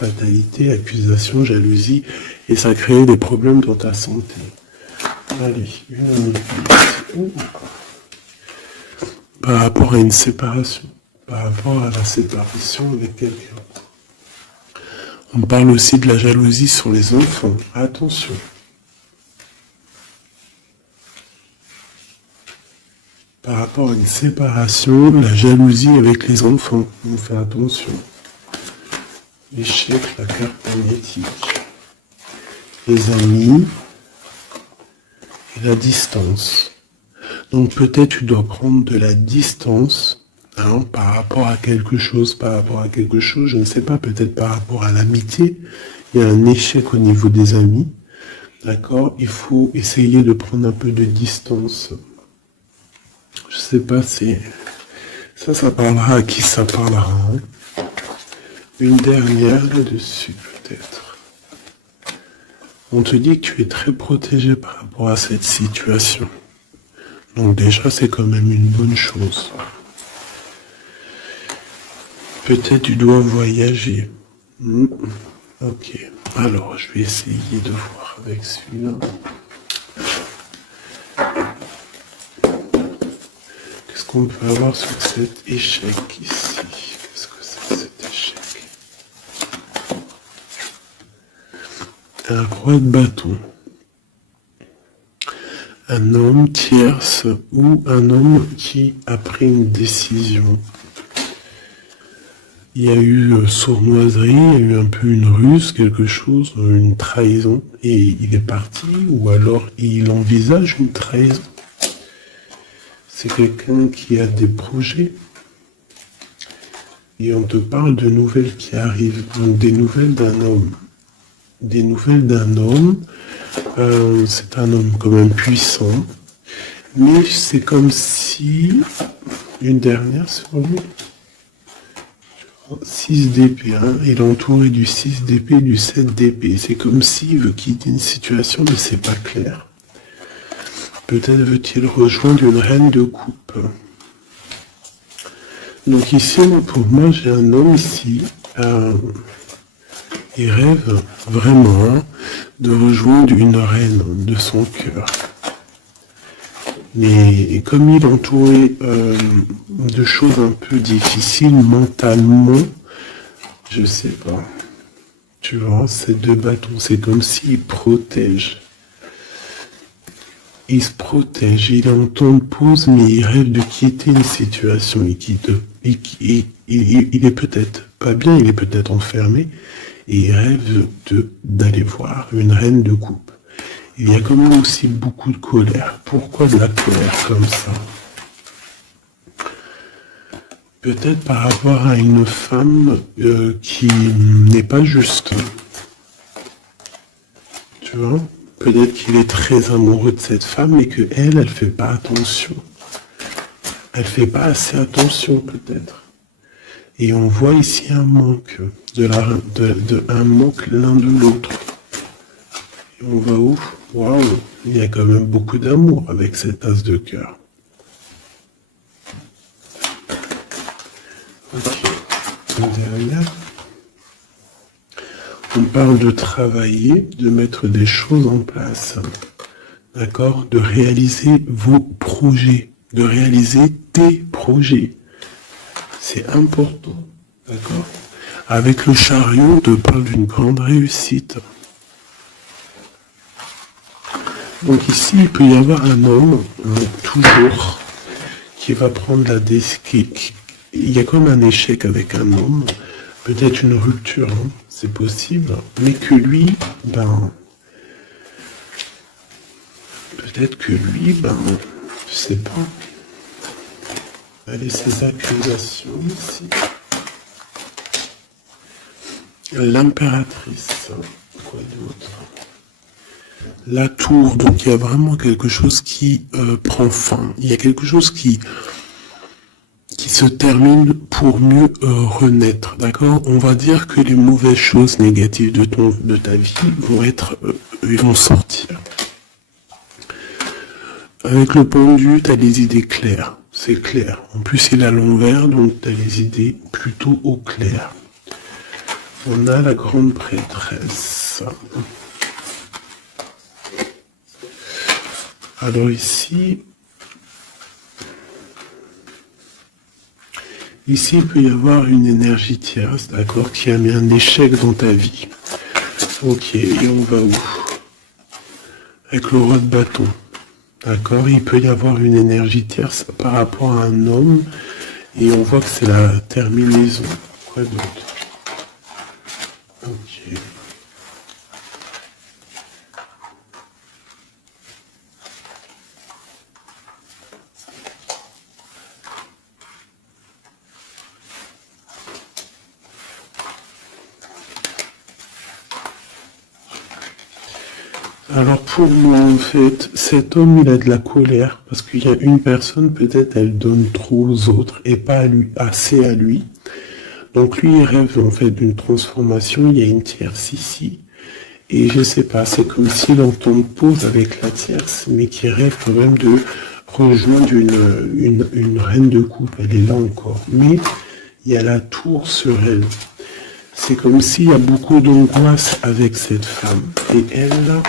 Fatalité, accusation, jalousie, et ça crée des problèmes dans ta santé. Allez, une minute. Par rapport à une séparation, par rapport à la séparation avec quelqu'un. On parle aussi de la jalousie sur les enfants. Attention. Par rapport à une séparation, la jalousie avec les enfants. On fait attention. L'échec, la carte magnétique. Les amis et la distance. Donc peut-être tu dois prendre de la distance par rapport à quelque chose, je ne sais pas, peut-être par rapport à l'amitié. Il y a un échec au niveau des amis. D'accord? Il faut essayer de prendre un peu de distance. Je sais pas, ça parlera à qui ça parlera. Hein. Une dernière là-dessus, peut-être. On te dit que tu es très protégé par rapport à cette situation. Donc déjà, c'est quand même une bonne chose. Peut-être tu dois voyager. Ok. Alors, je vais essayer de voir avec celui-là. Qu'est-ce qu'on peut avoir sur cet échec ici? Qu'est-ce que c'est cet échec? Un roi de bâton. Un homme tierce ou un homme qui a pris une décision. Il y a eu sournoiserie, il y a eu un peu une ruse, quelque chose, une trahison, et il est parti, ou alors il envisage une trahison. C'est quelqu'un qui a des projets, et on te parle de nouvelles qui arrivent, donc des nouvelles d'un homme. Des nouvelles d'un homme, c'est un homme quand même puissant, mais c'est comme si, une dernière sur lui, 6 d'épée, hein, il est entouré du 6 d'épée et du 7 d'épée. C'est comme s'il veut quitter une situation, mais c'est pas clair. Peut-être veut-il rejoindre une reine de coupe. Donc ici, pour moi, j'ai un homme ici, il rêve vraiment de rejoindre une reine de son cœur. Mais comme il est entouré de choses un peu difficiles mentalement, je sais pas. Tu vois, ces deux bâtons, c'est comme s'il protège. Il se protège, il est en temps de pause, mais il rêve de quitter une situation. Il est peut-être pas bien, il est peut-être enfermé, et il rêve d'aller voir une reine de coupe. Il y a quand même aussi beaucoup de colère. Pourquoi de la colère comme ça? Peut-être par rapport à une femme qui n'est pas juste. Tu vois? Peut-être qu'il est très amoureux de cette femme, mais que elle fait pas attention. Elle fait pas assez attention, peut-être. Et on voit ici un manque, un manque l'un de l'autre. Et on va où? Waouh, il y a quand même beaucoup d'amour avec cet as de cœur. Ok, derrière, on parle de travailler, de mettre des choses en place, d'accord? De réaliser vos projets, de réaliser tes projets. C'est important, d'accord? Avec le chariot, on te parle d'une grande réussite. Donc ici, il peut y avoir un homme, toujours, qui va prendre la décision. Il y a comme un échec avec un homme, peut-être une rupture, hein, c'est possible, mais que lui, peut-être que lui, je sais pas. Allez, ces accusations ici. L'impératrice, quoi d'autre? La tour, donc il y a vraiment quelque chose qui prend fin. Il y a quelque chose qui se termine pour mieux renaître, d'accord? On va dire que les mauvaises choses négatives de ta vie vont sortir. Avec le pendu, tu as les idées claires, c'est clair. En plus, il est à l'envers, donc tu as les idées plutôt au clair. On a la grande prêtresse. Alors ici, il peut y avoir une énergie tierce, d'accord, qui a mis un échec dans ta vie. Ok, et on va où? Avec le roi de bâton. D'accord, il peut y avoir une énergie tierce par rapport à un homme, et on voit que c'est la terminaison. Quoi d'autre? Ok. Alors pour moi, en fait, cet homme, il a de la colère, parce qu'il y a une personne, peut-être, elle donne trop aux autres, et pas à lui, assez à lui. Donc lui, il rêve, en fait, d'une transformation, il y a une tierce ici, et je sais pas, c'est comme s'il entend pause avec la tierce, mais qui rêve quand même de rejoindre une reine de coupe, elle est là encore. Mais il y a la tour sur elle. C'est comme s'il y a beaucoup d'angoisse avec cette femme. Et elle, là,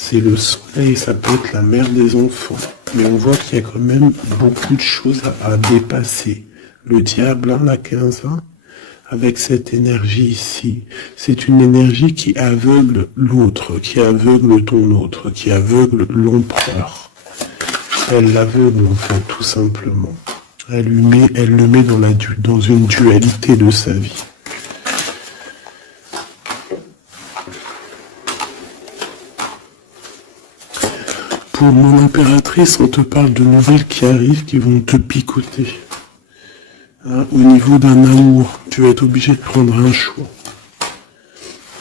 c'est le soleil, ça peut être la mère des enfants. Mais on voit qu'il y a quand même beaucoup de choses à dépasser. Le diable, hein, la 15 ans, avec cette énergie ici, c'est une énergie qui aveugle l'autre, qui aveugle ton autre, qui aveugle l'empereur. Elle l'aveugle, en fait, tout simplement. Elle le met dans une dualité de sa vie. Pour mon impératrice, on te parle de nouvelles qui arrivent, qui vont te picoter. Hein, au niveau d'un amour, tu vas être obligé de prendre un choix.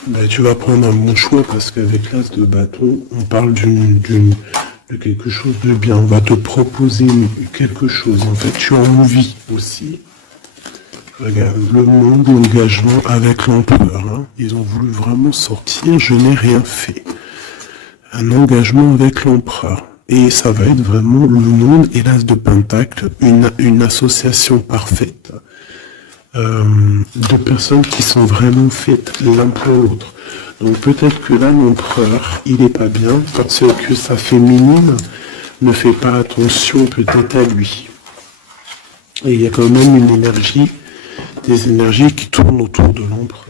Ben, tu vas prendre un bon choix parce qu'avec l'as de bâton, on parle de quelque chose de bien. On va te proposer quelque chose. En fait, tu as envie aussi. Regarde, le monde, l'engagement avec l'empereur. Hein. Ils ont voulu vraiment sortir, je n'ai rien fait. Un engagement avec l'empereur. Et ça va être vraiment le monde et l'as de pentacle, une association parfaite de personnes qui sont vraiment faites l'un pour l'autre. Donc peut-être que là, l'empereur, il est pas bien parce que sa féminine ne fait pas attention peut-être à lui. Et il y a quand même une énergie, des énergies qui tournent autour de l'empereur.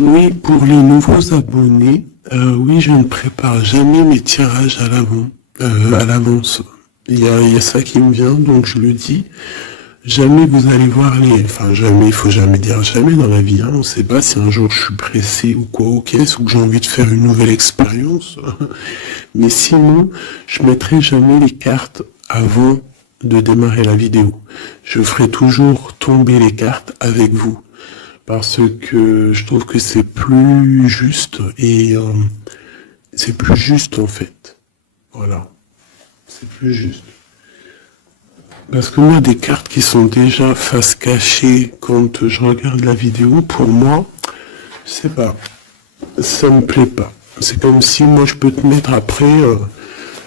Oui, pour les nouveaux abonnés, oui, je ne prépare jamais mes tirages à l'avance. Il y a ça qui me vient, donc je le dis. Jamais vous allez voir enfin jamais, il faut jamais dire jamais dans la vie, hein. On ne sait pas si un jour je suis pressé ou quoi, ou qu'est-ce, ou que j'ai envie de faire une nouvelle expérience. Mais sinon, je mettrai jamais les cartes avant de démarrer la vidéo. Je ferai toujours tomber les cartes avec vous. Parce que je trouve que c'est plus juste et c'est plus juste en fait. Voilà. C'est plus juste. Parce que moi, des cartes qui sont déjà face cachée quand je regarde la vidéo, pour moi, je sais pas, ça me plaît pas. C'est comme si moi je peux te mettre après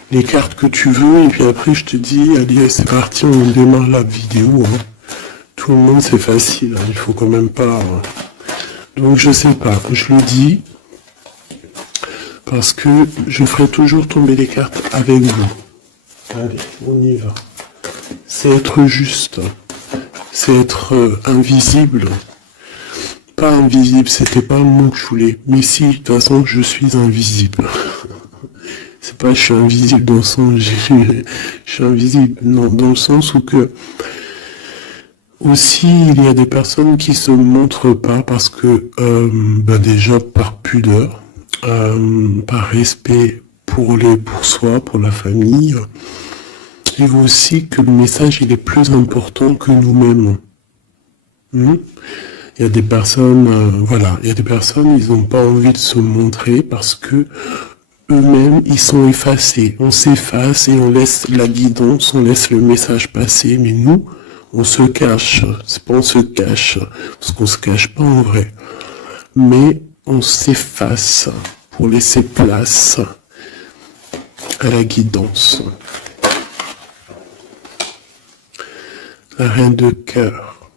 les cartes que tu veux et puis après je te dis, allez, c'est parti, on démarre la vidéo. Hein. Tout le monde, c'est facile, hein, il faut quand même pas... Donc je sais pas, je le dis, parce que je ferai toujours tomber les cartes avec vous. Allez, on y va. C'est être juste, c'est être invisible. Pas invisible, c'était pas le mot que je voulais, mais si, de toute façon, je suis invisible. C'est pas je suis invisible dans le sens, je suis invisible, non, dans le sens où que... Aussi, il y a des personnes qui se montrent pas parce que, déjà par pudeur, par respect pour soi, pour la famille, et aussi que le message il est plus important que nous-mêmes. Il y a des personnes, il y a des personnes, ils n'ont pas envie de se montrer parce que eux-mêmes, ils sont effacés. On s'efface et on laisse la guidance, on laisse le message passer, mais nous, on se cache, c'est pas on se cache, parce qu'on se cache pas en vrai. mais on s'efface pour laisser place à la guidance. La reine de cœur.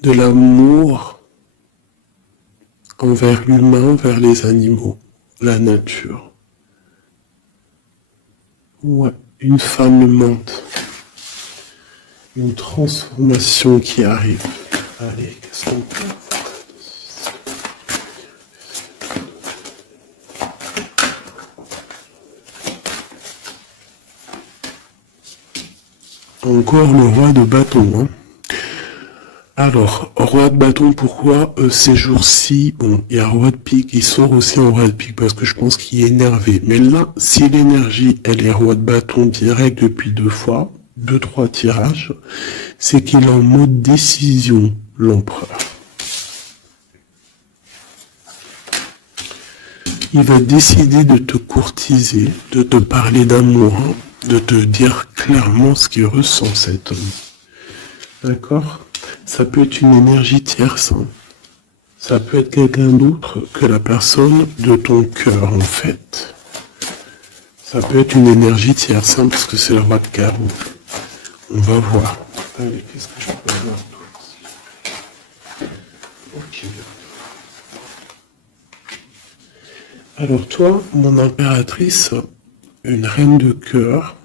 De l'amour envers l'humain, envers les animaux, la nature. Ouais, une femme aimante. Une transformation qui arrive. Allez, qu'est-ce qu'on peut avoir? Encore le roi de bâton. Hein. Alors, roi de bâton, pourquoi ces jours-ci, bon, il y a roi de pique, il sort aussi en roi de pique parce que je pense qu'il est énervé. Mais là, si l'énergie, elle est roi de bâton direct depuis 2 fois, 2-3 tirages, c'est qu'il est en mode décision, l'empereur. Il va décider de te courtiser, de te parler d'amour, hein, de te dire clairement ce qu'il ressent cet homme. D'accord ? Ça peut être une énergie tierce. Hein. Ça peut être quelqu'un d'autre que la personne de ton cœur, en fait. Ça peut être une énergie tierce, hein, parce que c'est le roi de carreau. On va voir. Allez, qu'est-ce que je peux avoir d'autre ? Ok. Alors toi, mon impératrice, une reine de cœur,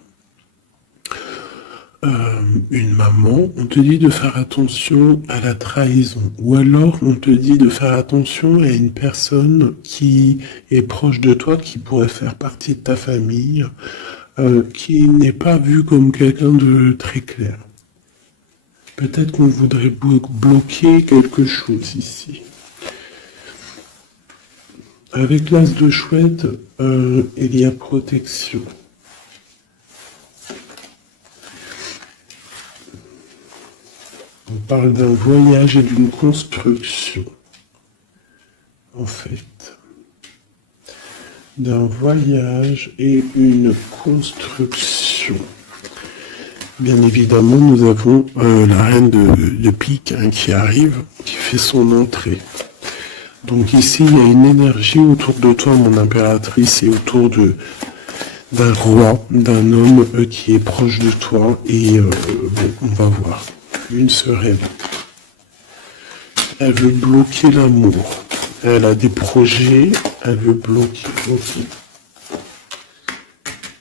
une maman, on te dit de faire attention à la trahison. Ou alors, on te dit de faire attention à une personne qui est proche de toi, qui pourrait faire partie de ta famille, qui n'est pas vue comme quelqu'un de très clair. Peut-être qu'on voudrait bloquer quelque chose ici. Avec l'as de chouette, il y a protection. On parle d'un voyage et d'une construction, en fait. D'un voyage et une construction. Bien évidemment, nous avons la reine de pique hein, qui arrive, qui fait son entrée. Donc ici, il y a une énergie autour de toi, mon impératrice, et autour d'un roi, d'un homme qui est proche de toi. Et bon, on va voir. Une sereine. Elle veut bloquer l'amour. Elle a des projets, elle veut bloquer. Okay.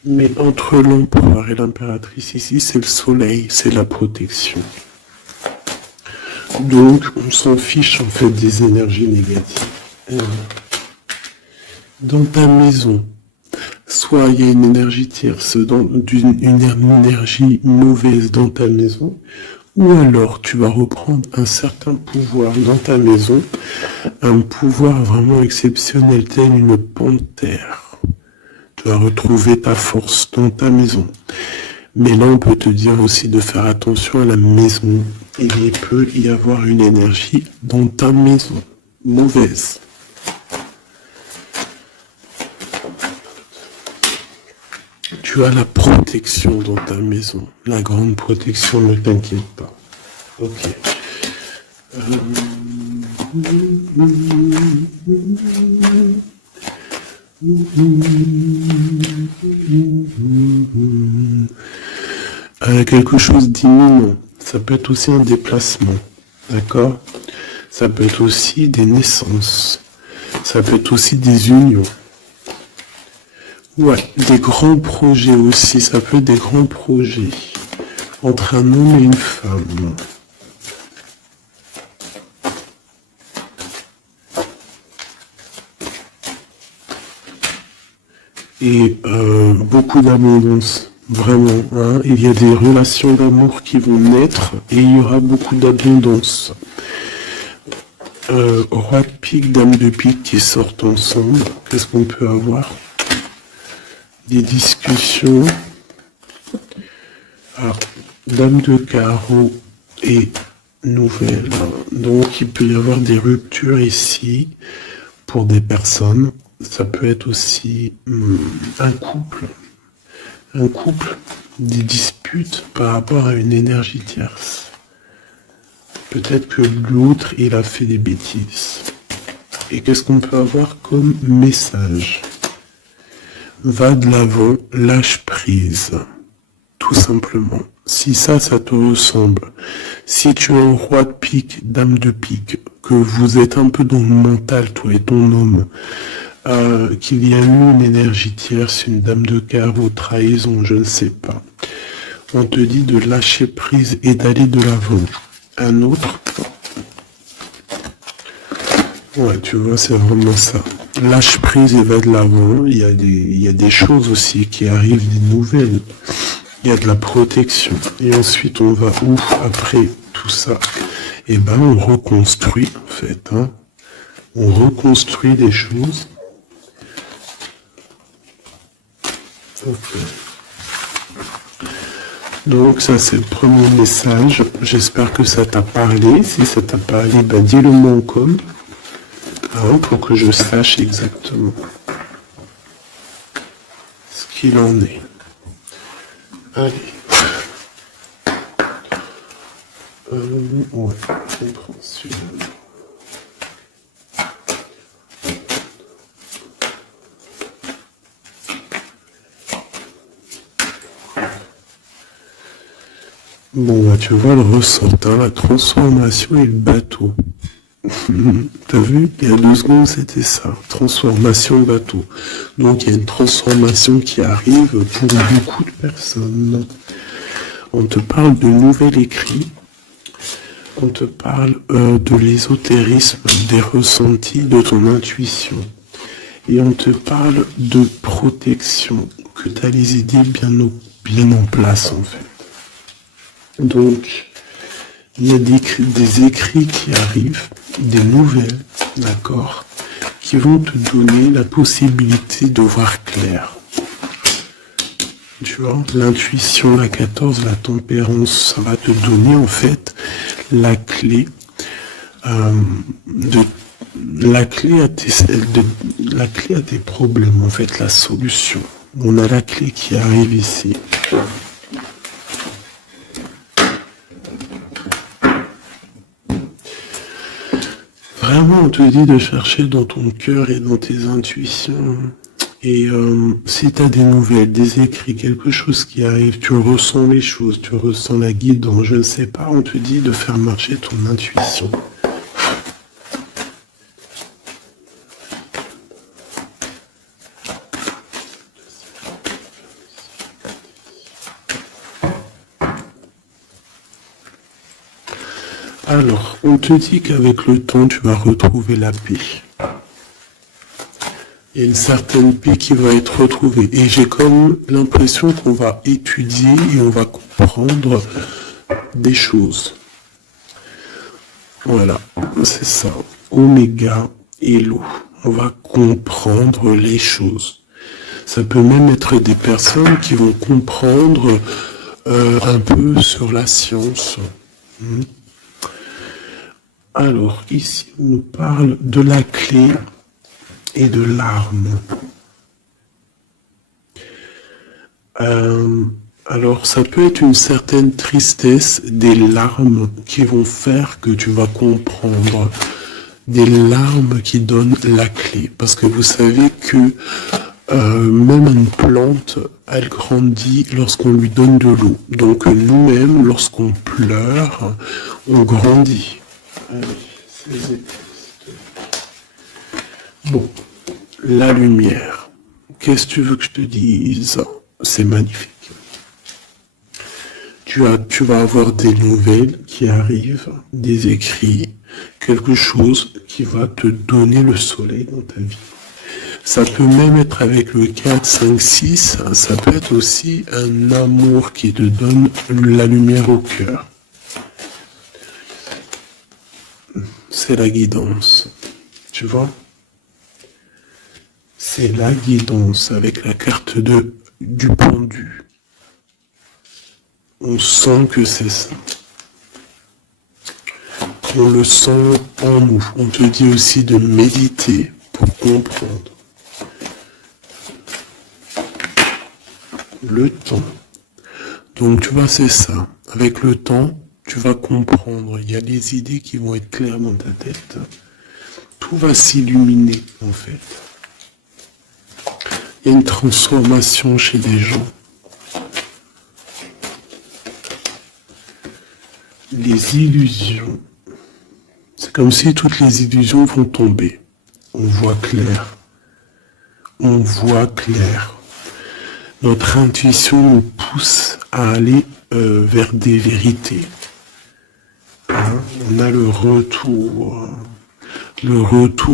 Mais entre l'empereur et l'impératrice ici, c'est le soleil, c'est la protection. Donc, on s'en fiche en fait des énergies négatives. Dans ta maison, soit il y a une énergie tierce, une énergie mauvaise dans ta maison, ou alors tu vas reprendre un certain pouvoir dans ta maison, un pouvoir vraiment exceptionnel, tel une panthère. Tu vas retrouver ta force dans ta maison. Mais là, on peut te dire aussi de faire attention à la maison. Il peut y avoir une énergie dans ta maison, mauvaise. Tu as la protection dans ta maison. La grande protection, ne t'inquiète pas. Ok. Quelque chose d'imminent. Ça peut être aussi un déplacement. D'accord ? Ça peut être aussi des naissances. Ça peut être aussi des unions. Ouais, des grands projets aussi, ça peut être des grands projets entre un homme et une femme. Et beaucoup d'abondance, vraiment. Hein, il y a des relations d'amour qui vont naître et il y aura beaucoup d'abondance. Roi de pique, dame de pique qui sortent ensemble, qu'est-ce qu'on peut avoir ? Des discussions. Alors, dame de carreau et nouvelle. Donc, il peut y avoir des ruptures ici pour des personnes. Ça peut être aussi un couple. Un couple, des disputes par rapport à une énergie tierce. Peut-être que l'autre, il a fait des bêtises. Et qu'est-ce qu'on peut avoir comme message? Va de l'avant, lâche prise. Tout simplement. Si ça te ressemble, si tu es un roi de pique, dame de pique, que vous êtes un peu dans le mental, toi et ton homme, qu'il y a eu une énergie tierce, une dame de cœur ou trahison, je ne sais pas. On te dit de lâcher prise et d'aller de l'avant. Un autre, ouais, tu vois, c'est vraiment ça. Lâche prise et va de l'avant. Il y a des choses aussi qui arrivent, des nouvelles. Il y a de la protection. Et ensuite, on va où après tout ça? Eh ben, on reconstruit, en fait. Hein. On reconstruit des choses. Okay. Donc, ça, c'est le premier message. J'espère que ça t'a parlé. Si ça t'a parlé, ben, dis-le-moi en com. Hein, pour que je sache exactement ce qu'il en est. Allez. Ouais, on prend celui-là. Bon, bah, tu vois le ressort, hein, la transformation et le bateau. T'as vu? Il y a 2 secondes, c'était ça. Transformation bateau. Donc, il y a une transformation qui arrive pour beaucoup de personnes. On te parle de nouvel écrit. On te parle de l'ésotérisme, des ressentis, de ton intuition. Et on te parle de protection, que tu as les idées bien en place, en fait. Donc, il y a des écrits qui arrivent, des nouvelles, d'accord, qui vont te donner la possibilité de voir clair. Tu vois, l'intuition, la 14, la tempérance, ça va te donner en fait la clé la clé à tes problèmes, en fait, la solution. On a la clé qui arrive ici. Vraiment, on te dit de chercher dans ton cœur et dans tes intuitions. Et si tu as des nouvelles, des écrits, quelque chose qui arrive, tu ressens les choses, tu ressens la guidance, je ne sais pas, on te dit de faire marcher ton intuition. Alors, on te dit qu'avec le temps, tu vas retrouver la paix. Il y a une certaine paix qui va être retrouvée. Et j'ai comme l'impression qu'on va étudier et on va comprendre des choses. Voilà, c'est ça. Oméga et l'eau. On va comprendre les choses. Ça peut même être des personnes qui vont comprendre un peu sur la science. Alors, ici, on nous parle de la clé et de l'arme. Alors, ça peut être une certaine tristesse, des larmes qui vont faire que tu vas comprendre. Des larmes qui donnent la clé. Parce que vous savez que même une plante, elle grandit lorsqu'on lui donne de l'eau. Donc nous-mêmes, lorsqu'on pleure, on grandit. Bon, la lumière. Qu'est-ce que tu veux que je te dise? C'est magnifique. Tu vas avoir des nouvelles qui arrivent, des écrits, quelque chose qui va te donner le soleil dans ta vie. Ça peut même être avec le 4, 5, 6, ça peut être aussi un amour qui te donne la lumière au cœur. C'est la guidance, tu vois? C'est la guidance avec la carte du pendu. On sent que c'est ça. On le sent en nous. On te dit aussi de méditer pour comprendre. Le temps. Donc tu vois, c'est ça. Avec le temps, tu vas comprendre. Il y a des idées qui vont être claires dans ta tête. Tout va s'illuminer, en fait. Il y a une transformation chez des gens. Les illusions. C'est comme si toutes les illusions vont tomber. On voit clair. On voit clair. Notre intuition nous pousse à aller vers des vérités. Hein? On a le retour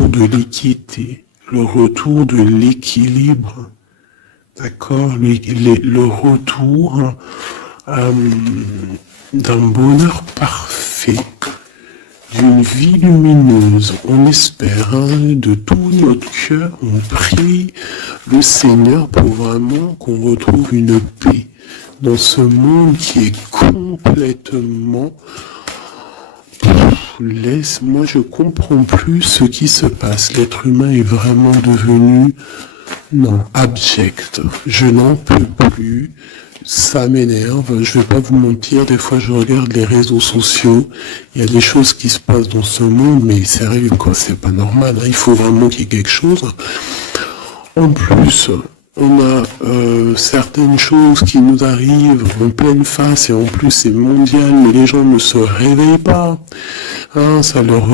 de l'équité, le retour de l'équilibre, d'accord, le retour d'un bonheur parfait, d'une vie lumineuse. On espère, hein, de tout notre cœur, on prie le Seigneur pour vraiment qu'on retrouve une paix dans ce monde qui est complètement... Moi je comprends plus ce qui se passe. L'être humain est vraiment devenu, non, abject. Je n'en peux plus. Ça m'énerve. Je vais pas vous mentir. Des fois, je regarde les réseaux sociaux. Il y a des choses qui se passent dans ce monde, mais sérieux, quoi. C'est pas normal. Hein. Il faut vraiment qu'il y ait quelque chose. En plus, on a certaines choses qui nous arrivent en pleine face et en plus c'est mondial, mais les gens ne se réveillent pas. Hein, ça leur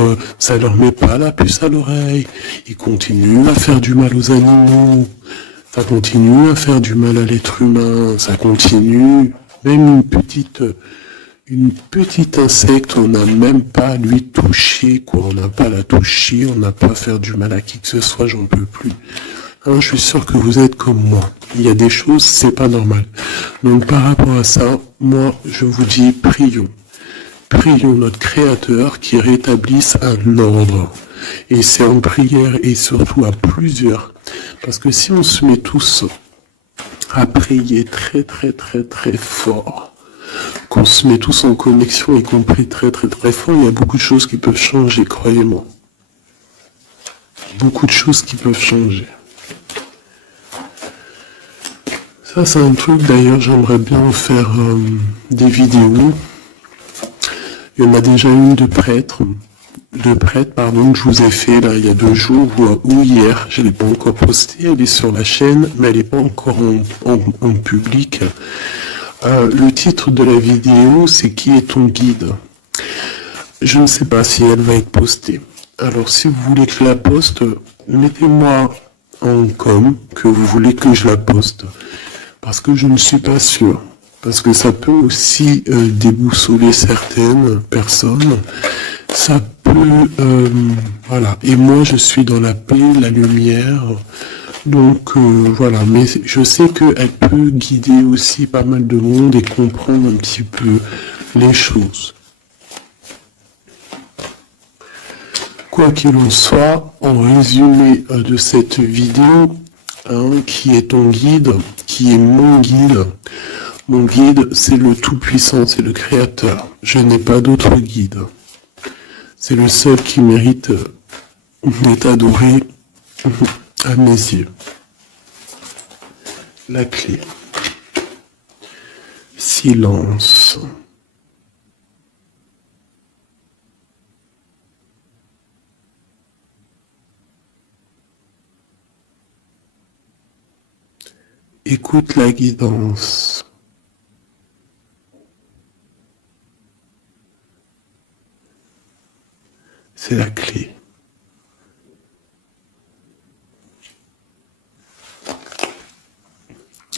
met pas la puce à l'oreille. Ils continuent à faire du mal aux animaux. Ça continue à faire du mal à l'être humain. Ça continue. Même une petite insecte, on n'a même pas à lui toucher, quoi. On n'a pas à la toucher, on n'a pas à faire du mal à qui que ce soit, j'en peux plus. Hein, je suis sûr que vous êtes comme moi. Il y a des choses, c'est pas normal. Donc par rapport à ça, moi, je vous dis, prions. Prions notre Créateur qui rétablisse un ordre. Et c'est en prière et surtout à plusieurs. Parce que si on se met tous à prier très très très très fort, qu'on se met tous en connexion et qu'on prie très très très fort, il y a beaucoup de choses qui peuvent changer, croyez-moi. Beaucoup de choses qui peuvent changer. Ça, c'est un truc, d'ailleurs, j'aimerais bien faire des vidéos. Il y en a déjà une de prêtre, que je vous ai fait, là, il y a 2 jours ou hier. Je ne l'ai pas encore postée, elle est sur la chaîne, mais elle n'est pas encore en public. Le titre de la vidéo, c'est « Qui est ton guide ?» Je ne sais pas si elle va être postée. Alors, si vous voulez que je la poste, mettez-moi en com que vous voulez que je la poste. Parce que je ne suis pas sûr. Parce que ça peut aussi déboussoler certaines personnes. Ça peut... voilà. Et moi, je suis dans la paix, la lumière. Donc, voilà. Mais je sais qu'elle peut guider aussi pas mal de monde et comprendre un petit peu les choses. Quoi qu'il en soit, en résumé de cette vidéo, hein, qui est ton guide, qui est mon guide. Mon guide, c'est le Tout-Puissant, c'est le Créateur. Je n'ai pas d'autre guide. C'est le seul qui mérite d'être adoré à mes yeux. La clé. Silence. Écoute la guidance. C'est la clé.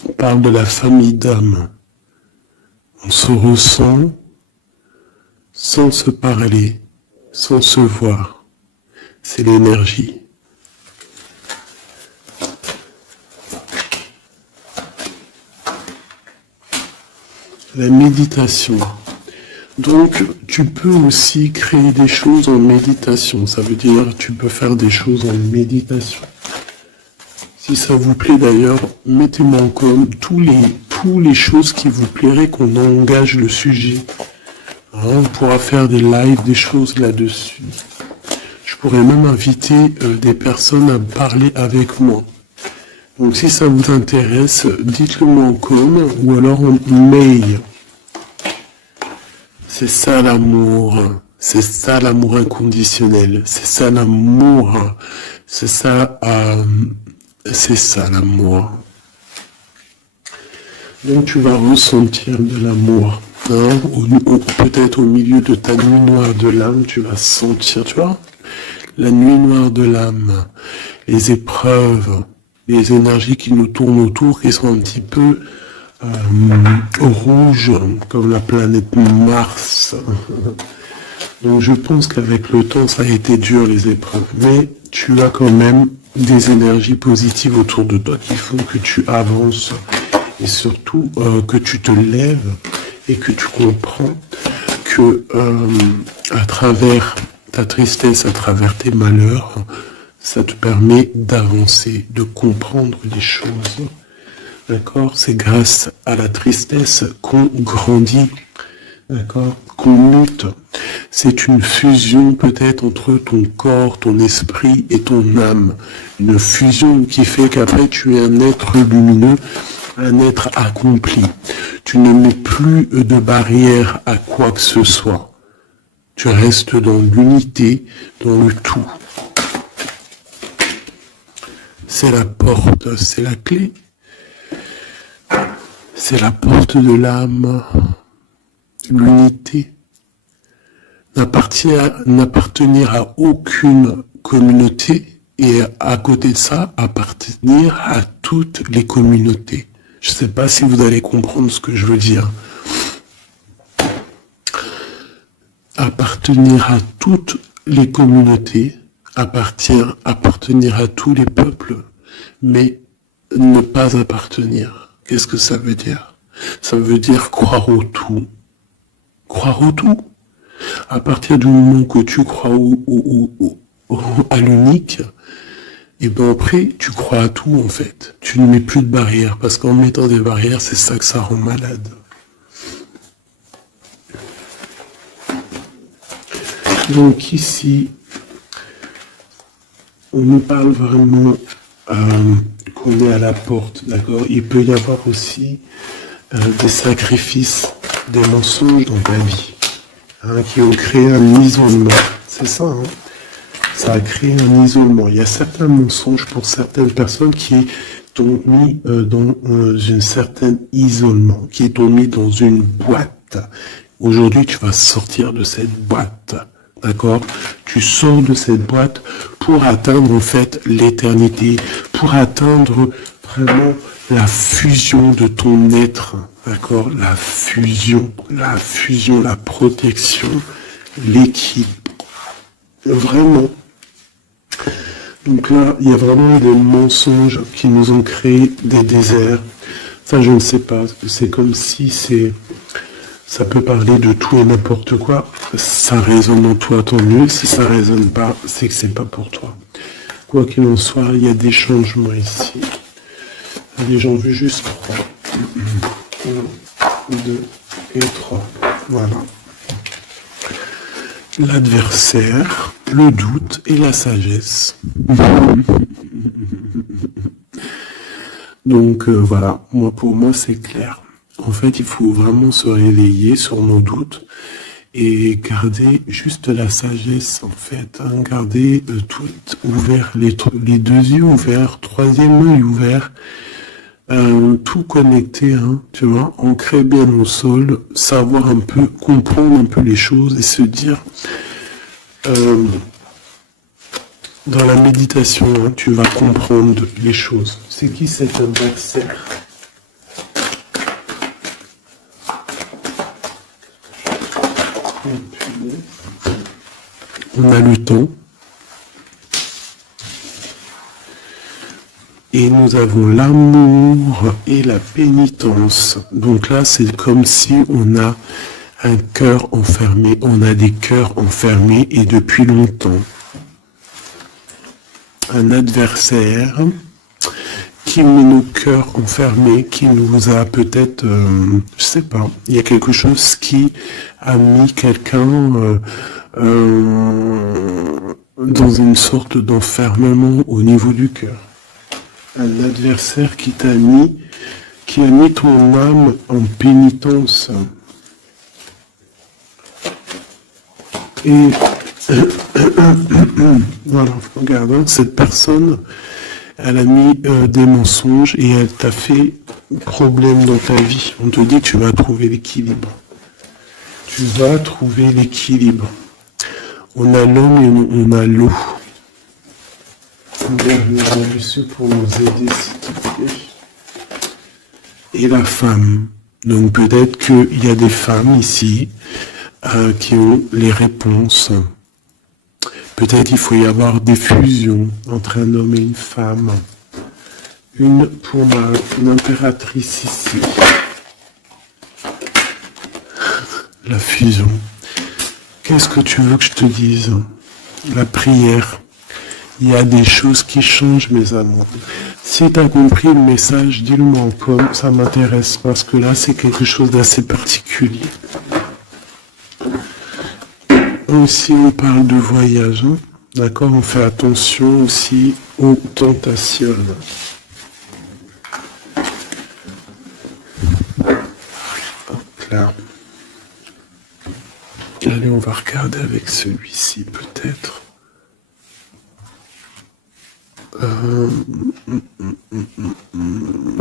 On parle de la famille d'âme. On se ressent sans se parler, sans se voir. C'est l'énergie. La méditation. Donc, tu peux aussi créer des choses en méditation. Ça veut dire que tu peux faire des choses en méditation. Si ça vous plaît d'ailleurs, mettez-moi en com tous les choses qui vous plairaient qu'on engage le sujet. Hein, on pourra faire des lives, des choses là-dessus. Je pourrais même inviter des personnes à parler avec moi. Donc si ça vous intéresse, dites-le moi en com ou alors en mail. C'est ça l'amour. C'est ça l'amour inconditionnel. C'est ça l'amour. C'est ça l'amour. Donc tu vas ressentir de l'amour. Hein, peut-être au milieu de ta nuit noire de l'âme, tu vas sentir, tu vois, la nuit noire de l'âme, les épreuves, les énergies qui nous tournent autour, qui sont un petit peu rouges, comme la planète Mars. Donc je pense qu'avec le temps, ça a été dur les épreuves, mais tu as quand même des énergies positives autour de toi qui font que tu avances et surtout que tu te lèves et que tu comprends que à travers ta tristesse, à travers tes malheurs, ça te permet d'avancer, de comprendre les choses. D'accord? C'est grâce à la tristesse qu'on grandit. D'accord? Qu'on lutte. C'est une fusion peut-être entre ton corps, ton esprit et ton âme. Une fusion qui fait qu'après tu es un être lumineux, un être accompli. Tu ne mets plus de barrière à quoi que ce soit. Tu restes dans l'unité, dans le tout. C'est la porte, c'est la clé. C'est la porte de l'âme. L'unité. N'appartenir à aucune communauté et à côté de ça, appartenir à toutes les communautés. Je ne sais pas si vous allez comprendre ce que je veux dire. Appartenir à toutes les communautés, appartenir à tous les peuples, mais ne pas appartenir. Qu'est-ce que ça veut dire? Ça veut dire croire au tout. Croire au tout. À partir du moment que tu crois à l'unique, et ben après, tu crois à tout en fait. Tu ne mets plus de barrières, parce qu'en mettant des barrières, c'est ça que ça rend malade. Donc ici, on nous parle vraiment qu'on est à la porte, d'accord? Il peut y avoir aussi des sacrifices, des mensonges dans ta vie, hein, qui ont créé un isolement. C'est ça, hein? Ça a créé un isolement. Il y a certains mensonges pour certaines personnes qui t'ont mis dans un certain isolement, qui t'ont mis dans une boîte. Aujourd'hui, tu vas sortir de cette boîte. D'accord? Tu sors de cette boîte pour atteindre en fait l'éternité, pour atteindre vraiment la fusion de ton être. D'accord? La fusion, la protection, l'équilibre. Vraiment. Donc là, il y a vraiment des mensonges qui nous ont créé des déserts. Ça, je ne sais pas. C'est comme si ça peut parler de tout et n'importe quoi. Ça résonne en toi, tant mieux. Si ça résonne pas, c'est que c'est pas pour toi. Quoi qu'il en soit, il y a des changements ici. Allez, j'en veux juste 3. 1, 2 et 3. Voilà. L'adversaire, le doute et la sagesse. Donc voilà, pour moi c'est clair. En fait, il faut vraiment se réveiller sur nos doutes et garder juste la sagesse, en fait. Hein, garder tout ouvert, les 2 yeux ouverts, 3e œil ouvert, tout connecté, hein, tu vois, ancrer bien au sol, savoir un peu, comprendre un peu les choses et se dire, dans la méditation, hein, tu vas comprendre les choses. C'est qui cet adversaire? On a le temps. Et nous avons l'amour et la pénitence. Donc là, c'est comme si on a un cœur enfermé. On a des cœurs enfermés et depuis longtemps. Un adversaire qui met nos cœurs enfermés, qui nous a peut-être, je sais pas, il y a quelque chose qui a mis quelqu'un dans une sorte d'enfermement au niveau du cœur. Un adversaire qui a mis ton âme en pénitence. Et voilà, regarde, hein, cette personne, elle a mis des mensonges et elle t'a fait problème dans ta vie. On te dit que tu vas trouver l'équilibre. Tu vas trouver l'équilibre. On a l'homme et on a l'eau. Monsieur pour nous aider, s'il te plaît. Et la femme. Donc peut-être qu'il y a des femmes ici qui ont les réponses. Peut-être il faut y avoir des fusions entre un homme et une femme. Une pour une impératrice ici. La fusion. Qu'est-ce que tu veux que je te dise? La prière. Il y a des choses qui changent, mes amours. Si tu as compris le message, dis-le-moi en com, ça m'intéresse, parce que là, c'est quelque chose d'assez particulier. Aussi, on parle de voyage, hein. D'accord? On fait attention aussi aux tentations. Hop là. Allez, on va regarder avec celui-ci, peut-être.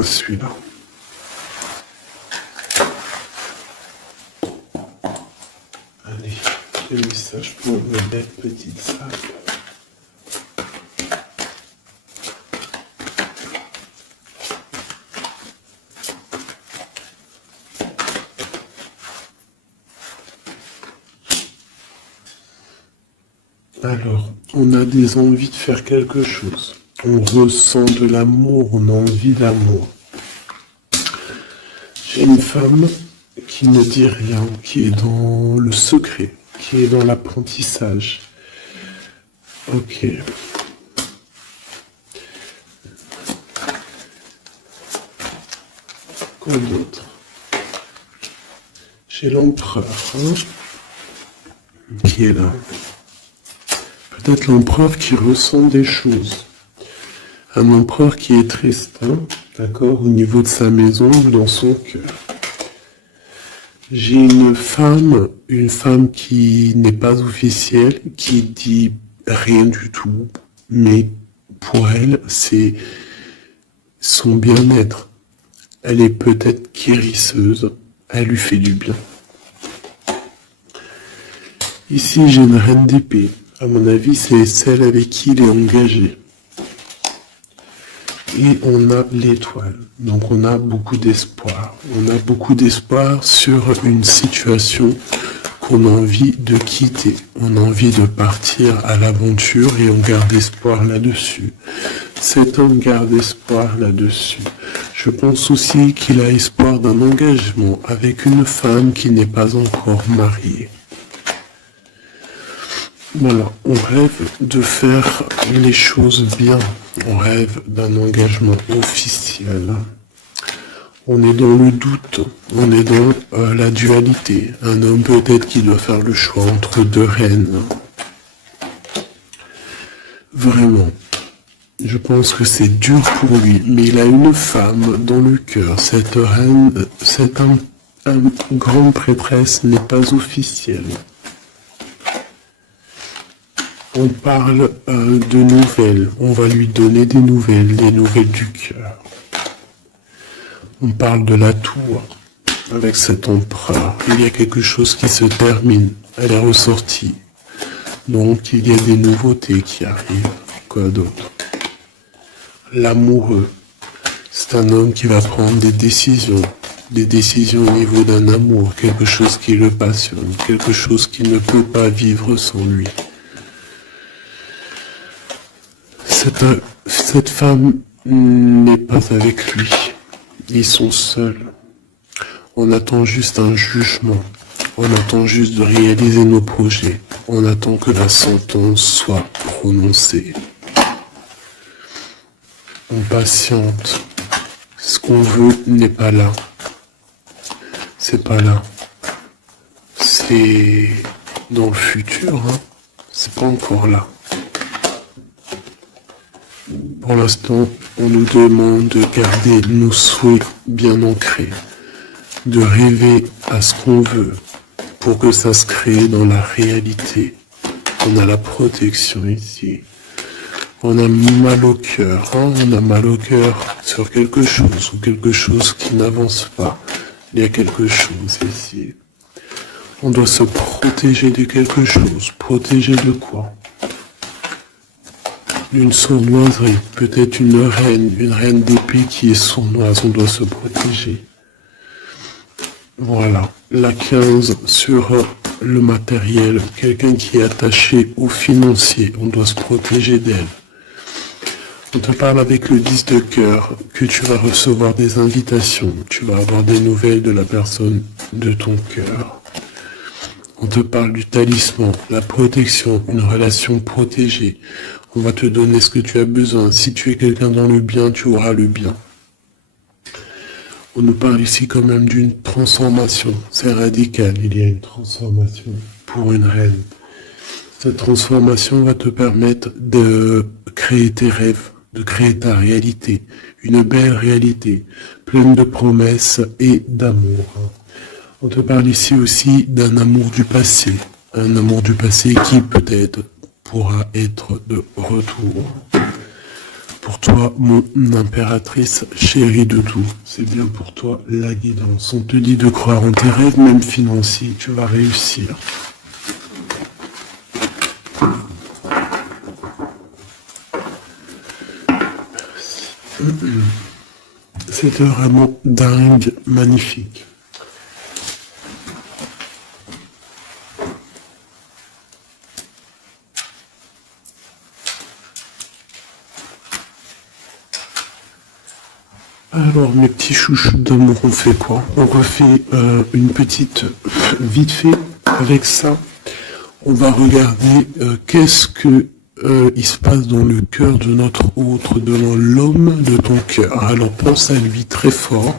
Celui-là. Allez, quel message pour une belle petite salle. Alors, on a des envies de faire quelque chose. On ressent de l'amour, on a envie d'amour. J'ai une femme qui ne dit rien, qui est dans le secret, qui est dans l'apprentissage. Ok. Quoi d'autre? J'ai l'empereur, hein, qui est là. Peut-être l'empereur qui ressent des choses. Un empereur qui est triste, hein, d'accord, au niveau de sa maison ou dans son cœur. J'ai une femme qui n'est pas officielle, qui dit rien du tout, mais pour elle, c'est son bien-être. Elle est peut-être guérisseuse, elle lui fait du bien. Ici, j'ai une reine d'épée. À mon avis, c'est celle avec qui il est engagé. Et on a l'étoile. Donc on a beaucoup d'espoir. On a beaucoup d'espoir sur une situation qu'on a envie de quitter. On a envie de partir à l'aventure et on garde espoir là-dessus. Cet homme garde espoir là-dessus. Je pense aussi qu'il a espoir d'un engagement avec une femme qui n'est pas encore mariée. Voilà, on rêve de faire les choses bien. On rêve d'un engagement officiel. On est dans le doute. On est dans la dualité. Un homme peut-être qui doit faire le choix entre deux reines. Vraiment. Je pense que c'est dur pour lui. Mais il a une femme dans le cœur. Cette reine, cette grande prêtresse n'est pas officielle. On parle de nouvelles, on va lui donner des nouvelles du cœur. On parle de la tour avec cet empereur. Il y a quelque chose qui se termine, elle est ressortie. Donc il y a des nouveautés qui arrivent. Quoi d'autre? L'amoureux, c'est un homme qui va prendre des décisions au niveau d'un amour, quelque chose qui le passionne, quelque chose qu'il ne peut pas vivre sans lui. Cette femme n'est pas avec lui. Ils sont seuls. On attend juste un jugement. On attend juste de réaliser nos projets. On attend que la sentence soit prononcée. On patiente. Ce qu'on veut n'est pas là. C'est pas là. C'est dans le futur, hein. C'est pas encore là. Pour l'instant, on nous demande de garder nos souhaits bien ancrés, de rêver à ce qu'on veut pour que ça se crée dans la réalité. On a la protection ici. On a mal au cœur, hein, on a mal au cœur sur quelque chose ou quelque chose qui n'avance pas. Il y a quelque chose ici. On doit se protéger de quelque chose. Protéger de quoi? D'une sournoiserie, peut-être une reine d'épée qui est sournoise, on doit se protéger. Voilà, la 15 sur le matériel, quelqu'un qui est attaché au financier, on doit se protéger d'elle. On te parle avec le 10 de cœur que tu vas recevoir des invitations, tu vas avoir des nouvelles de la personne de ton cœur. On te parle du talisman, la protection, une relation protégée. On va te donner ce que tu as besoin. Si tu es quelqu'un dans le bien, tu auras le bien. On nous parle ici quand même d'une transformation. C'est radical, il y a une transformation pour une reine. Cette transformation va te permettre de créer tes rêves, de créer ta réalité. Une belle réalité, pleine de promesses et d'amour. On te parle ici aussi d'un amour du passé. Un amour du passé qui peut-être pourra être de retour. Pour toi, mon impératrice chérie de tout, c'est bien pour toi la guidance. On te dit de croire en tes rêves, même financiers, tu vas réussir. C'était vraiment dingue, magnifique. Alors, mes petits chouchous d'amour, on fait quoi? On refait une petite vite fait avec ça. On va regarder qu'est-ce que il se passe dans le cœur de notre autre, dans l'homme de ton cœur. Alors, pense à lui très fort.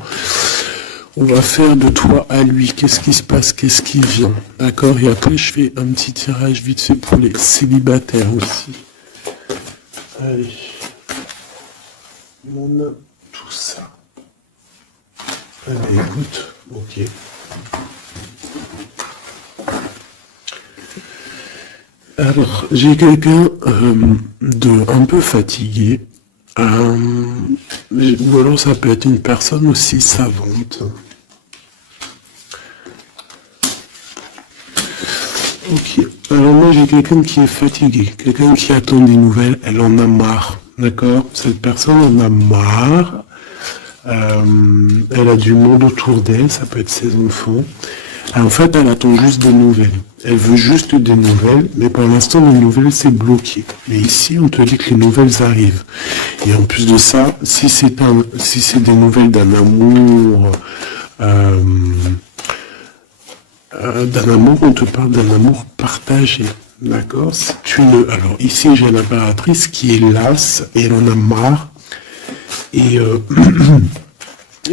On va faire de toi à lui. Qu'est-ce qui se passe? Qu'est-ce qui vient? D'accord? Et après, je fais un petit tirage vite fait pour les célibataires aussi. Allez. On a tout ça. Allez, écoute. Ok. Alors, j'ai quelqu'un de un peu fatigué. Ou alors ça peut être une personne aussi savante. Ok. Alors moi j'ai quelqu'un qui est fatigué, quelqu'un qui attend des nouvelles, elle en a marre. D'accord? Cette personne en a marre. Elle a du monde autour d'elle, ça peut être ses enfants. En fait, elle attend juste des nouvelles. Elle veut juste des nouvelles, mais pour l'instant, les nouvelles, c'est bloqué. Mais ici, on te dit que les nouvelles arrivent. Et en plus de ça, si c'est des nouvelles d'un amour, on te parle d'un amour partagé. D'accord? Alors, ici, j'ai l'impératrice qui est lasse, et elle en a marre. Et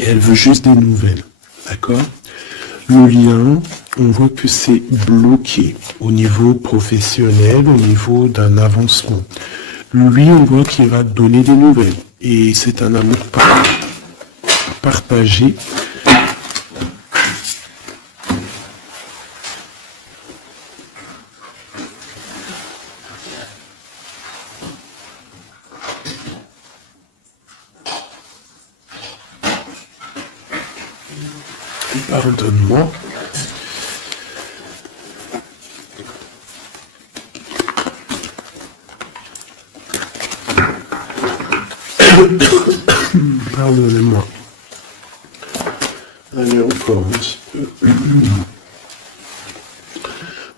elle veut juste des nouvelles. D'accord? Le lien, on voit que c'est bloqué au niveau professionnel, au niveau d'un avancement. Lui, on voit qu'il va donner des nouvelles. Et c'est un amour partagé. Pardonne-moi. Pardonnez-moi. Allez, encore un petit peu.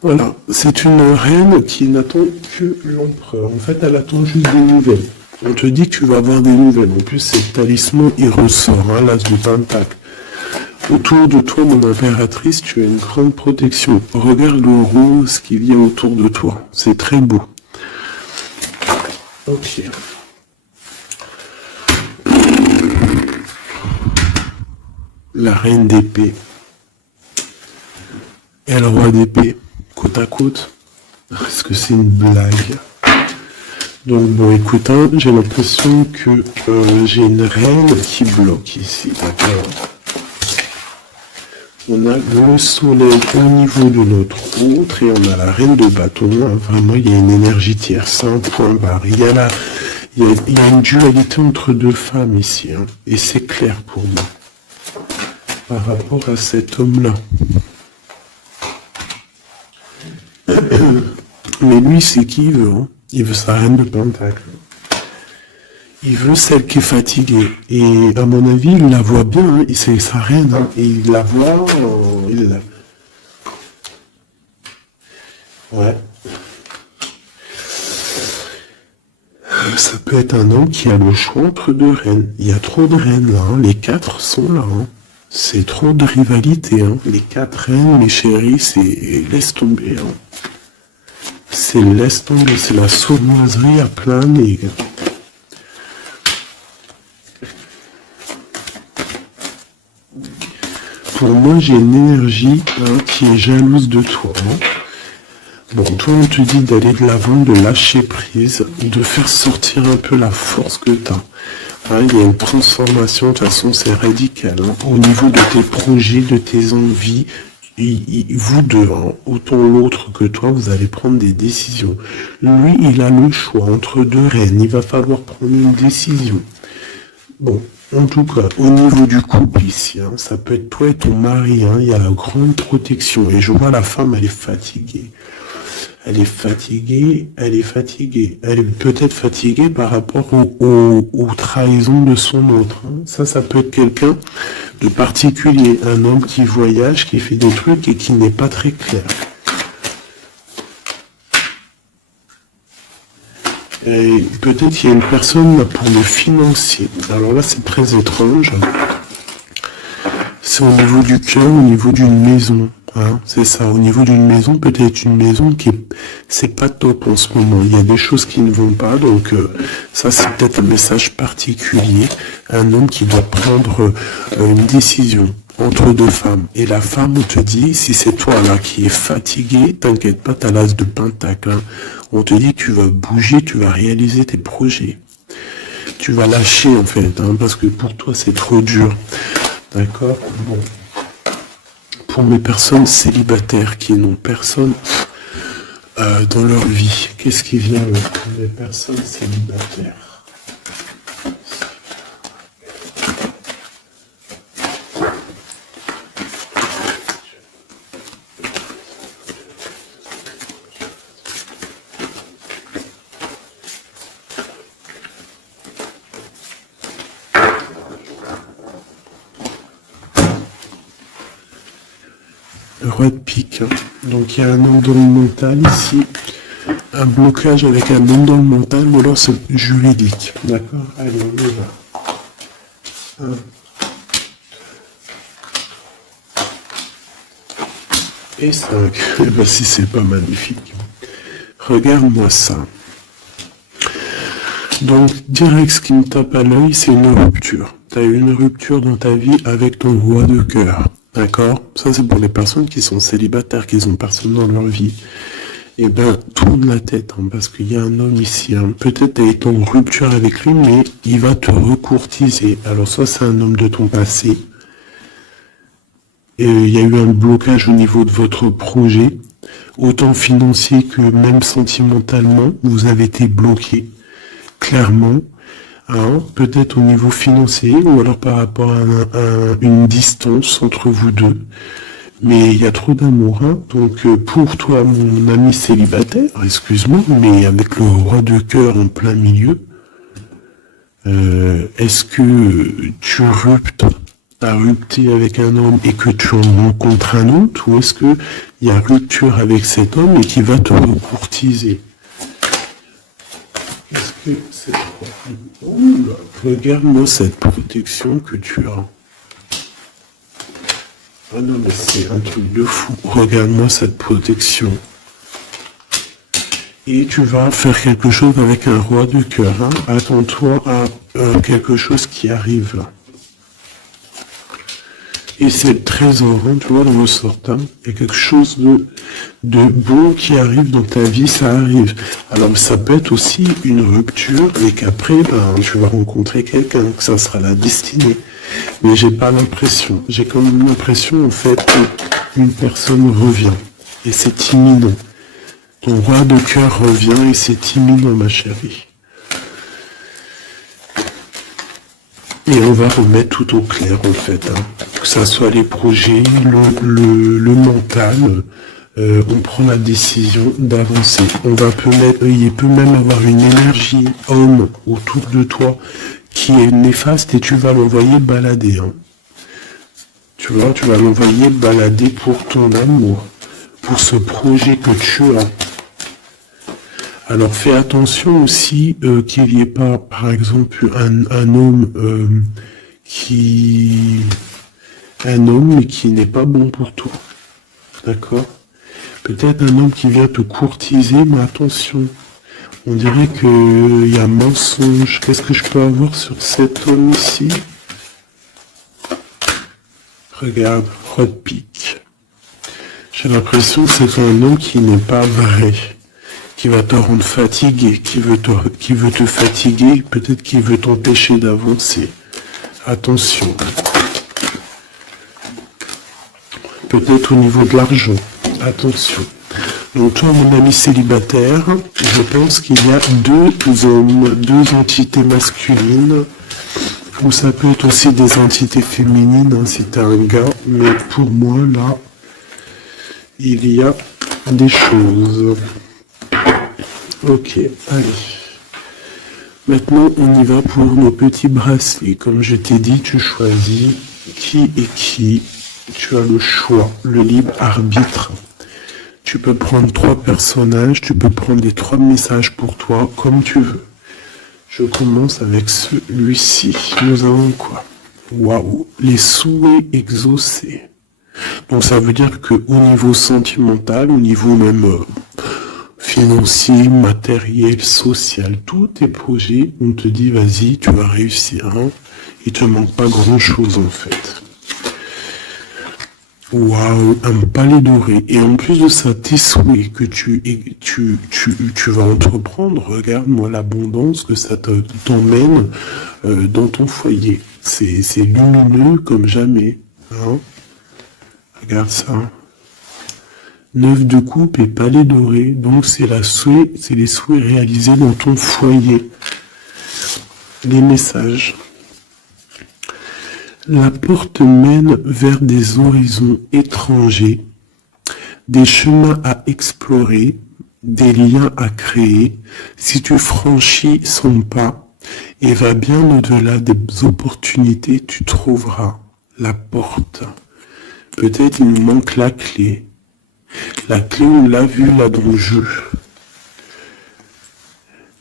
Voilà, c'est une reine qui n'attend que l'empereur. En fait, elle attend juste des nouvelles. On te dit que tu vas avoir des nouvelles. En plus, c'est le talisman, il ressort, hein, l'as de pentacle. Autour de toi, mon impératrice, tu as une grande protection. Regarde le rose qui vient autour de toi. C'est très beau. Ok. La reine d'épée et le roi d'épée, côte à côte. Est-ce que c'est une blague? Donc bon, écoute, hein, j'ai l'impression que j'ai une reine qui bloque ici, d'accord? On a le soleil au niveau de notre autre et on a la reine de bâton. Vraiment, il y a une énergie tierce, un point barre. Il y a une dualité entre deux femmes ici. Et c'est clair pour moi. Par rapport à cet homme-là. Mais lui, c'est qui il veut. Il veut sa reine de pentacle. Il veut celle qui est fatiguée. Et à mon avis, il la voit bien. C'est sa reine. Et il la voit. Ouais. Ça peut être un homme qui a le choix entre deux reines. Il y a trop de reines là. Les 4 sont là. C'est trop de rivalité. Les 4 reines, mes chéris, c'est laisse tomber. C'est laisse tomber. C'est la sournoiserie à plein nez. Pour moi, j'ai une énergie qui est jalouse de toi. Bon, toi, on te dit d'aller de l'avant, de lâcher prise, de faire sortir un peu la force que tu as. Il y a une transformation, de toute façon, c'est radical. Au niveau de tes projets, de tes envies, vous deux, autant l'autre que toi, vous allez prendre des décisions. Lui, il a le choix entre deux reines. Il va falloir prendre une décision. Bon, en tout cas, au niveau du couple ici, ça peut être toi et ton mari, il y a la grande protection. Et je vois la femme, elle est fatiguée. Elle est fatiguée. Elle est peut-être fatiguée par rapport aux trahisons de son autre. Ça peut être quelqu'un de particulier. Un homme qui voyage, qui fait des trucs et qui n'est pas très clair. Et peut-être qu'il y a une personne là pour le financier. Alors là, c'est très étrange. C'est au niveau du cœur, au niveau d'une maison. C'est ça, au niveau d'une maison, peut-être une maison c'est pas top en ce moment. Il y a des choses qui ne vont pas, donc ça c'est peut-être un message particulier. Un homme qui doit prendre une décision entre deux femmes. Et la femme, on te dit, si c'est toi là qui es fatigué, t'inquiète pas, t'as l'as de pentacle. On te dit que tu vas bouger, tu vas réaliser tes projets. Tu vas lâcher en fait, parce que pour toi c'est trop dur. D'accord? Bon. Pour mes personnes célibataires qui n'ont personne dans leur vie, qu'est-ce qui vient pour les personnes célibataires? Roi de pique. Donc il y a un homme dans le mental ici, un blocage avec un homme dans le mental, ou alors c'est juridique. D'accord? Allez, on y va. 1 et 5. Eh ben si c'est pas magnifique. Regarde-moi ça. Donc direct, ce qui me tape à l'œil, c'est une rupture. Tu as eu une rupture dans ta vie avec ton roi de cœur. D'accord? Ça, c'est pour les personnes qui sont célibataires, qui n'ont personne dans leur vie. Eh ben, tourne la tête, parce qu'il y a un homme ici. Peut-être tu as été en rupture avec lui, mais il va te recourtiser. Alors, soit c'est un homme de ton passé, et il y a eu un blocage au niveau de votre projet, autant financier que même sentimentalement, vous avez été bloqué, clairement. Peut-être au niveau financier ou alors par rapport à une distance entre vous deux. Mais il y a trop d'amour. Donc pour toi, mon ami célibataire, excuse-moi, mais avec le roi de cœur en plein milieu, est-ce que tu as rupté avec un homme et que tu en rencontres un autre, ou est-ce que il y a rupture avec cet homme et qui va te recourtiser? Est-ce que c'est... Regarde-moi cette protection que tu as. Ah non, mais c'est un truc de fou. Regarde-moi cette protection. Et tu vas faire quelque chose avec un roi de cœur. Attends-toi à quelque chose qui arrive là. Et c'est le trésor, tu vois, dans le sort. Il y a quelque chose de beau qui arrive dans ta vie, ça arrive. Alors ça peut être aussi une rupture et qu'après, tu vas rencontrer quelqu'un, que ça sera la destinée. Mais j'ai pas l'impression. J'ai quand même l'impression, en fait, qu'une personne revient. Et c'est imminent. Ton roi de cœur revient et c'est imminent, ma chérie. Et on va remettre tout au clair, en fait. Hein. Que ça soit les projets, le mental, on prend la décision d'avancer. Il peut même avoir une énergie homme autour de toi qui est néfaste et tu vas l'envoyer balader. Hein. Tu vois, tu vas l'envoyer balader pour ton amour, pour ce projet que tu as. Alors fais attention aussi qu'il n'y ait pas, par exemple, un homme mais qui n'est pas bon pour toi. D'accord? Peut-être un homme qui vient te courtiser, mais attention. On dirait qu'il y a mensonge. Qu'est-ce que je peux avoir sur cet homme ici? Regarde, repique. J'ai l'impression que c'est un homme qui n'est pas vrai. Qui va te rendre fatigué, qui veut te fatiguer, peut-être qu'il veut t'empêcher d'avancer. Attention. Peut-être au niveau de l'argent. Attention. Donc toi, mon ami célibataire, je pense qu'il y a deux hommes, deux entités masculines, ou ça peut être aussi des entités féminines, hein, si t'es un gars, mais pour moi, là, il y a des choses. Ok, allez. Maintenant, on y va pour nos petits bracelets. Comme je t'ai dit, tu choisis qui est qui. Tu as le choix, le libre arbitre. Tu peux prendre 3 personnages, tu peux prendre les 3 messages pour toi, comme tu veux. Je commence avec celui-ci. Nous avons quoi? Waouh, les souhaits exaucés. Donc ça veut dire que au niveau sentimental, au niveau même financier, matériel, social, tous tes projets, on te dit vas-y, tu vas réussir. Hein. Il te manque pas grand-chose en fait. Waouh, un palais doré. Et en plus de ça, tes souhaits que tu vas entreprendre, regarde-moi l'abondance que ça t'emmène dans ton foyer. C'est lumineux comme jamais. Hein. Regarde ça. 9 de coupe et palais doré. Donc c'est les souhaits réalisés dans ton foyer. Les messages. La porte mène vers des horizons étrangers, des chemins à explorer, des liens à créer. Si tu franchis son pas et vas bien au-delà des opportunités, tu trouveras la porte. Peut-être il nous manque la clé. La clé, on l'a vu là dans le jeu.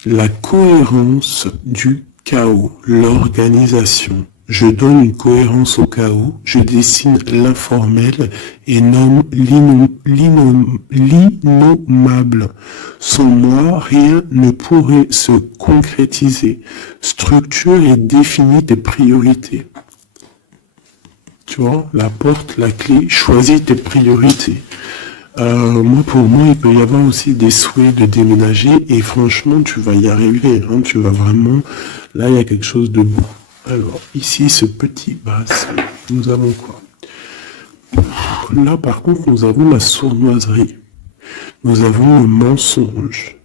La cohérence du chaos, l'organisation. Je donne une cohérence au chaos, je dessine l'informel et nomme l'innommable. Sans moi, rien ne pourrait se concrétiser. Structure et définis tes priorités. Tu vois, la porte, la clé, choisis tes priorités. Pour moi, il peut y avoir aussi des souhaits de déménager et franchement, tu vas y arriver. Hein, tu vas vraiment... Là, il y a quelque chose de beau. Alors, ici, ce petit bracelet, nous avons quoi? Là, par contre, nous avons la sournoiserie. Nous avons le mensonge.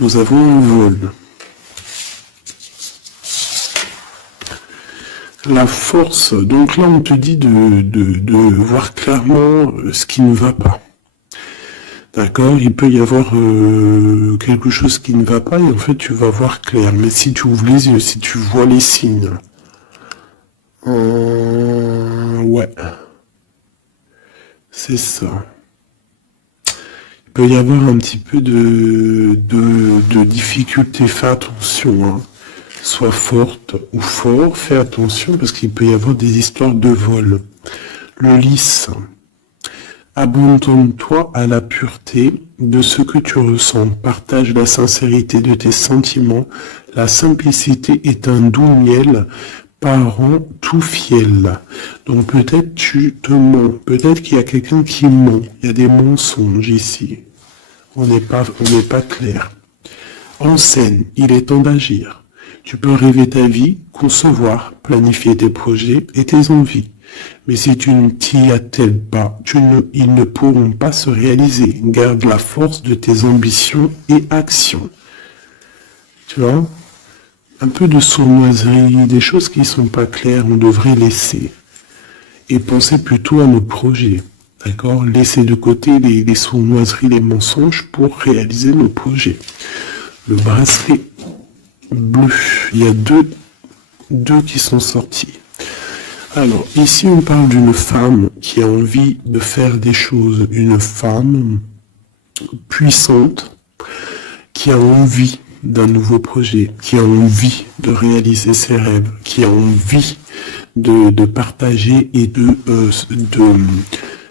Nous avons le vol. La force. Donc là, on te dit de voir clairement ce qui ne va pas. D'accord, il peut y avoir quelque chose qui ne va pas et en fait tu vas voir clair. Mais si tu ouvres les yeux, si tu vois les signes, ouais, c'est ça. Il peut y avoir un petit peu de difficulté. Fais attention, hein. Sois forte ou fort, fais attention parce qu'il peut y avoir des histoires de vol. Le lys. Abandonne-toi à la pureté de ce que tu ressens. Partage la sincérité de tes sentiments. La simplicité est un doux miel, parent tout fiel. Donc peut-être tu te mens. Peut-être qu'il y a quelqu'un qui ment. Il y a des mensonges ici. On n'est pas clair. En scène, il est temps d'agir. Tu peux rêver ta vie, concevoir, planifier tes projets et tes envies. Mais si tu ne t'y attelles pas, ils ne pourront pas se réaliser. Garde la force de tes ambitions et actions. Tu vois? Un peu de sournoiserie, des choses qui ne sont pas claires, on devrait laisser. Et penser plutôt à nos projets. D'accord? Laisser de côté les sournoiseries, les mensonges pour réaliser nos projets. Le bracelet bleu, il y a deux qui sont sortis. Alors, ici, on parle d'une femme qui a envie de faire des choses. Une femme puissante qui a envie d'un nouveau projet, qui a envie de réaliser ses rêves, qui a envie de partager et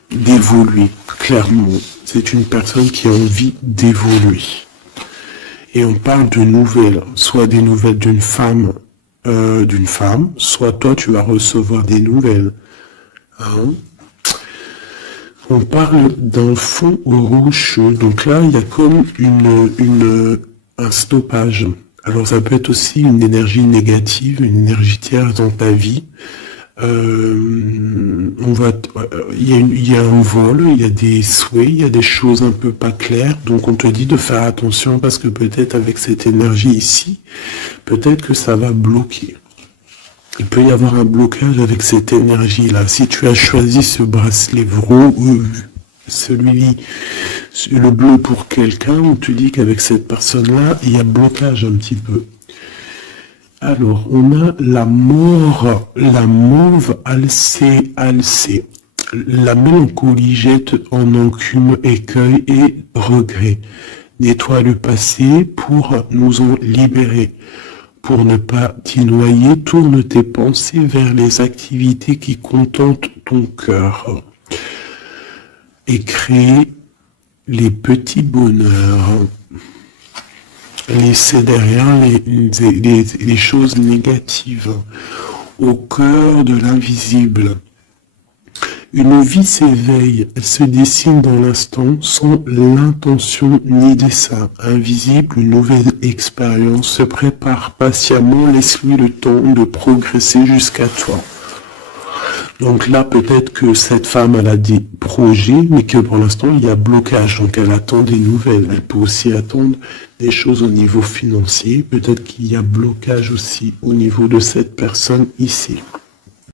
d'évoluer. Clairement, c'est une personne qui a envie d'évoluer. Et on parle de nouvelles, soit des nouvelles d'une femme, soit toi tu vas recevoir des nouvelles. Hein? On parle d'un fond rouge, donc là il y a comme un stoppage. Alors ça peut être aussi une énergie négative, une énergie tierce dans ta vie. Il y a un vol, il y a des souhaits, il y a des choses un peu pas claires, donc on te dit de faire attention parce que peut-être avec cette énergie ici, peut-être que ça va bloquer. Il peut y avoir un blocage avec cette énergie-là. Si tu as choisi ce bracelet le bleu pour quelqu'un, on te dit qu'avec cette personne-là, il y a blocage un petit peu. Alors, on a la mauve alcée. La mélancolie jette en enclume écueil et regret. Nettoie le passé pour nous en libérer. Pour ne pas t'y noyer, tourne tes pensées vers les activités qui contentent ton cœur. Et crée les petits bonheurs. Laisser derrière les choses négatives au cœur de l'invisible. Une vie s'éveille, elle se dessine dans l'instant sans l'intention ni dessein. Invisible, une nouvelle expérience se prépare patiemment, laisse-lui le temps de progresser jusqu'à toi. Donc là, peut-être que cette femme, elle a des projets, mais que pour l'instant, il y a blocage. Donc elle attend des nouvelles. Elle peut aussi attendre des choses au niveau financier. Peut-être qu'il y a blocage aussi au niveau de cette personne ici.